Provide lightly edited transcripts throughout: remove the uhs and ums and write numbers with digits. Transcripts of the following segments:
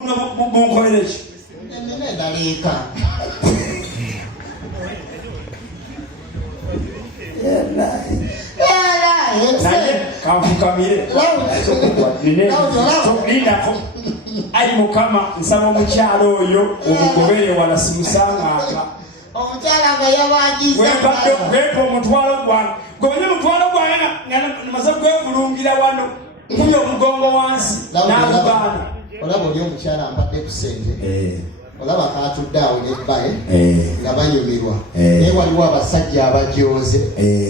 munkolerechi nene dalika naye kanfukamire lindako ayi mukama nsaba omukyalo oyo omugobere wala simusanganga omukyala nga yabagiza wepa omutwalo gwange gobanye omutwalo gwange maze gwevulungira wano kuli omugongo wansi nagubaana olaba oli omukyala ampadde ku sente olaba katudde awo nebbaye nga banyumirwa naye waliwo abasajja abajoze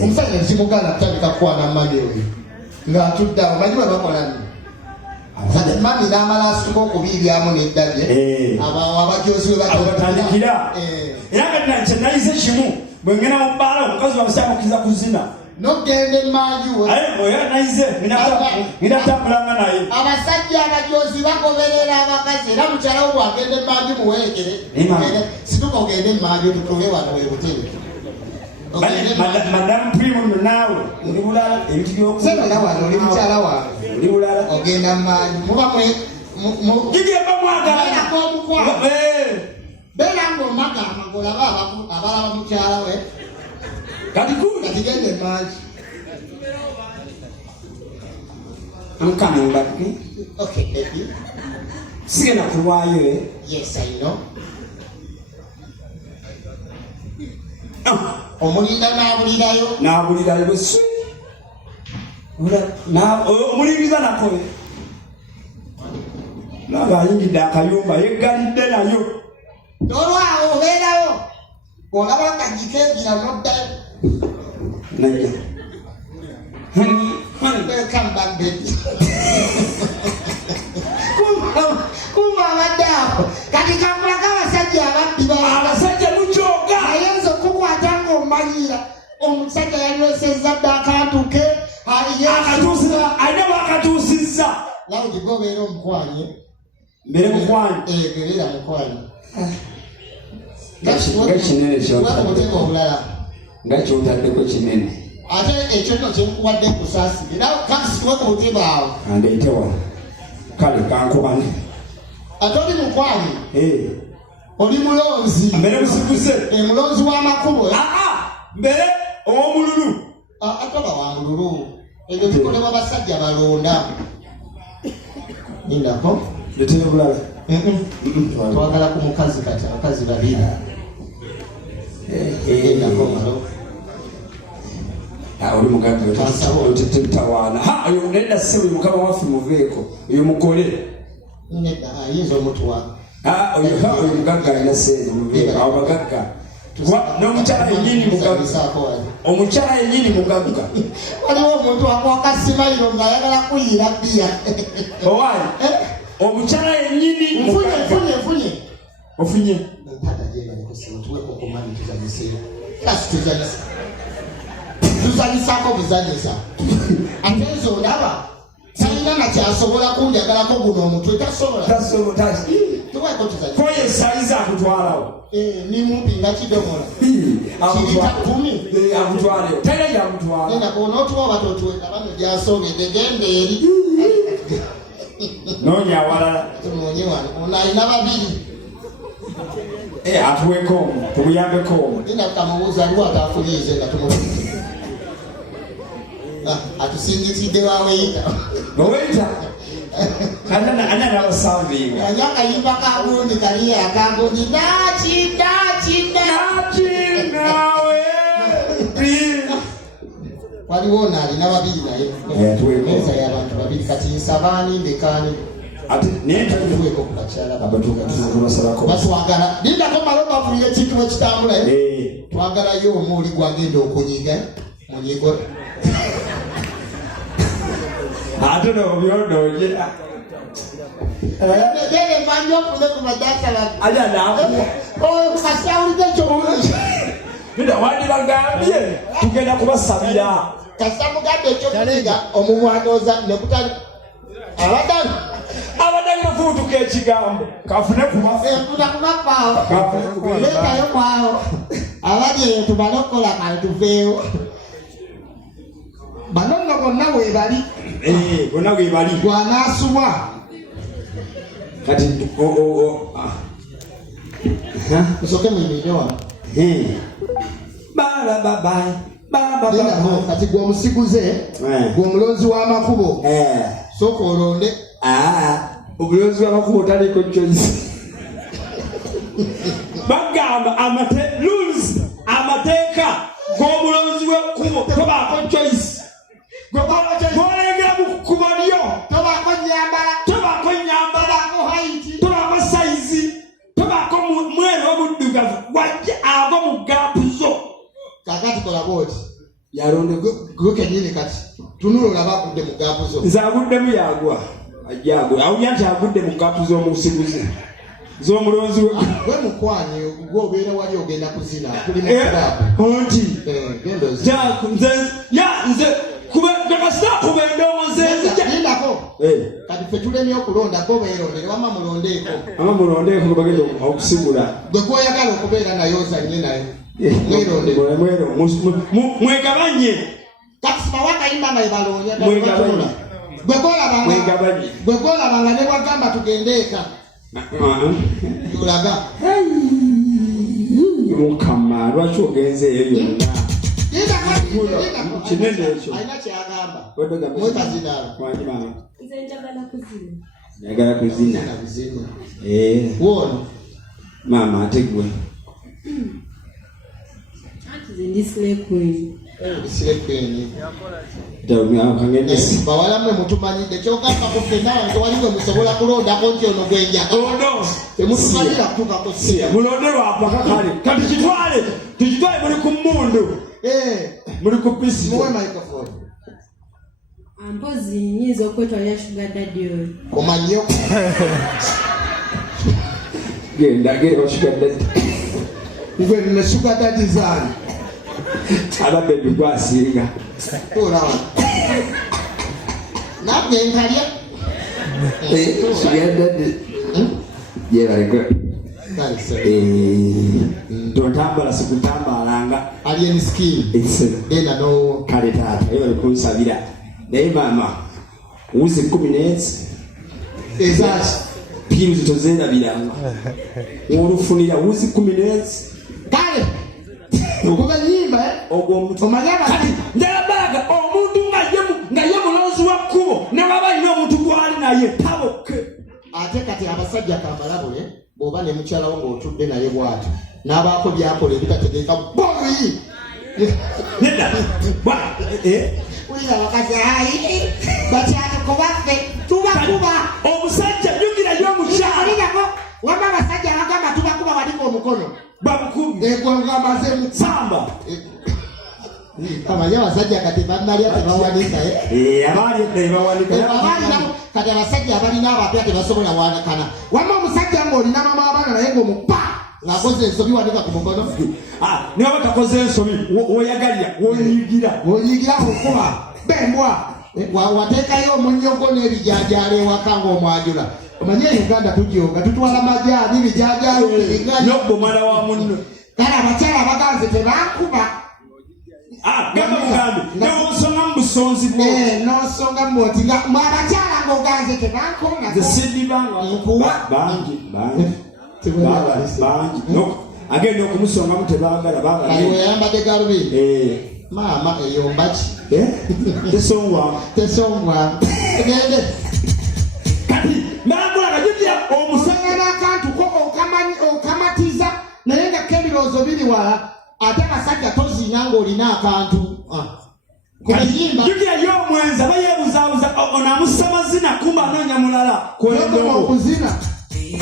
omusajja nzimuganda kutandika kukwana mami oyo ng'atudde awo manyi bwe bakolani mami n'amala asituka okubiibyamu neddabye abajozi webatandikira era nga kyenayize kimu bwe ngenda mu bbaala omukazi wamusamukiza kuzina nogenda emanju nayize nginatambulanga naye abasajja abajozi bagoberera abakazi era mukyala wo bwagenda emanju muwerekere situka ogende emanju tutuge wano webutebe madamu primu naawe oli bulala ebintu byokubera wano oli mukyala wange oli bulala ogenda mumanju muba kibyemba mwagala omukwano beera ngaomaga amagola abalaba mukyala we kati gende emanju I'm coming back. Okay, baby. Sigena kulwayo Yes, I know. Omulinda n'abulirayo bweswi omuliriza nakoye naba ayingidde akayumba yeggalidde nayo olwawo obeerawo olaba kagikeegira noddayo najja come back baby kuma abadde awo kati kamulaga abasajja ababbi abasajja mukyoga ayinza okukwata ng'omanyira omusajja yalwesezza dde akantu ke alina bakatuusizza lawo giga obeera omukwanye mbere mukwanye beera mukwanye ngakinene obuteeka obulala nga kyotaddeko kinene ate ekyo nno kyenkuwadde kusaasire era kakisitwe ku butebe awo andeetewa kale kankubane ate oli mukwanye oli mulonzi mbere musiguze mulonzi w'amakubo mbere ow'omululu atoba wangululu ebyo bikolebwa basajja balonda nindako letera obulala twagala ku mukazi kati abakazi babiri endako malo oli mugagatawaana oyo nedda se oyo mukama waffe muveeko oyo mukole nedda ayinza omutwa oyo mugagga alina sente muveeko awo bagagga n'omukyala yennyini mugagga omukyala yennyini mugagga waliwo omuntu akwaka simayiro ng'ayagala kuyiira bbiya owaayi omukyala yennyini nfunye ofunye empata gyebalikosetuweko kumani tuzanyiseewo kasi tuzanyisako buzanyisa ate nze olaba talina nakyasobola kunjagalako guno omutwe tasobola tuweko koye sayiza akutwalawo ni mumpi nga kidomola kirita 10 akutwalewo talina gyakutwala enda konotuwa batotuweka bano gyasongedde genda eri noonya awalala tunoonye wano ono alina babiri atuweko omu tumuyambeko omu enda kamubuuza aliwo atafuliize nga tumubuuza atusingitidde waweyita oweyita ani anabasamvinga ani akayimba kagundi kali akagundi nawe waliwo ono alina babiri naye enza y'abantu babiri kati nsabaani ndekaani ate tuweko ku bakyala baswagala lindako malo bavulira ekintu bwe kitambula twagalayo omuoli gwagenda okunyiga munyigo ate nobyonooje egere manyi ofune ku badasala aja nakuwa kasawulidde ekyobulungi wandibagambye tugenda kubasabira kasamugambye ekyokuyiga omumwanooza nekutali abadali bafuutuka ekigambo kafune enfuna kumapaawo letayo kwawo abali eyo tubale okukola kale tuveewo bano nno bonna weebali bonna weebali gwanaasubwa kati usoke mwiminewa baba kati gwe omusiguze gwe omulonzi w'amakubo sooka olonde omulonzi w'amakubo taliko choice bagamba rules amateeka g'omulonzi w'ekkubo tobaako choice gw'olengera mu kkubo lyo tobaako nyambala tobaako sayizi tobaako mweru omuddugavu wajja ago mu gaapu zo kakati kolaba oti yalonde gwe kenyini kati tunula olaba agudde mu gaapu zo nze aguddemu yagwa ajjagwe awulya nti agudde mu gaapu z'omusiguzi z'omulonzi gwe mukwanye gwe obeera wali ogenda kuzina kuli mukulabu onti nze kakasita kuba endowooza enzijindako kati ffe tulemye okulonda gwe obeerondere wama mulondeeko bagenda okusigula gwe gwoyagala okubeera naye ozanye naye mwegabanye kati sibawakayimba nga ebalonye gwe gwolabanga ne bwagamba tugende eka yulaga mukama lwaki ogenzeeyo yonna kinene ekyo alina kyagamba mwekazinaala njagala kuzina wono maama ate gwe bawala mwe mutumanyidde kyogambako ffennawa tewaliwe musobola kulondako nti ono gwenjaga temutumalira kutukako mulonde lwapaka kale kati tukitwale muli ku mmundu muli ku pisi muwe microphone ampozi nyinza okwetwalira sugar daddy oyo omanyo genda sugar daddy gwe nina sugar daddy zaani ababbebi gwasiringa olawa nabwe nkalya sugar daddy yebaleka totambala sikutambalanga alien skin ena no kale taata ebali kunsabira naye maama wuzi 10 ezaki piruzi tozerabiranga olufunira wuzi 10 kale okuba nyimba kati ndalabaga omuntu nga ye mulonzi wa kkubo ne baba alina omuntu gwali naye taboke ate kati abasajja kamalabule bw'oba ne mukyala wo ng'otudde naye bw'ati n'abaako byakola ebitategeeka boyi nedda ulira abakazi ayi bakyatuko baffe tubakuba omusajja jjukirayo omukyala olinako wama abasajja abagamba tubakuba waliko omukono bamukubi egwangamaze musamba amanyi abasajja kati bannalya tebawanika kati abasajja abalina abapya tebasobola wanikana wama omusajja ng'olina mama abaana naye ng'omupa ng'akoze ensobi wanika ku mukono niba batakoze ensobi woyagalira wonyigira okuba bembwa wateekayo omunnyogo n'ebijanjaalo ewaka ng'omwajula omanye Uganda tujyoga tutwala majaani bijanjaalo nobomala wa munno kale abakyala abaganze tebankuba gamba mugambe nosonga mu busonzi bwo nosonga mwoti nga mwabakyala ng'oganze tebankonga zesidibanga bangi agenda okumusongamu tebaagala bayambadde galubindi maama eyombaki tesongwa gende kati nagulaga jujira omusanga n'akantu ko okamatiza naye nga k'ebirowoozo biri wala ate abasajja tozina ng'olina akantu kuyimba jujira y'omwenzi aba yeebuzaabuza onaamussa mazina kumba anoonya mulala okuzina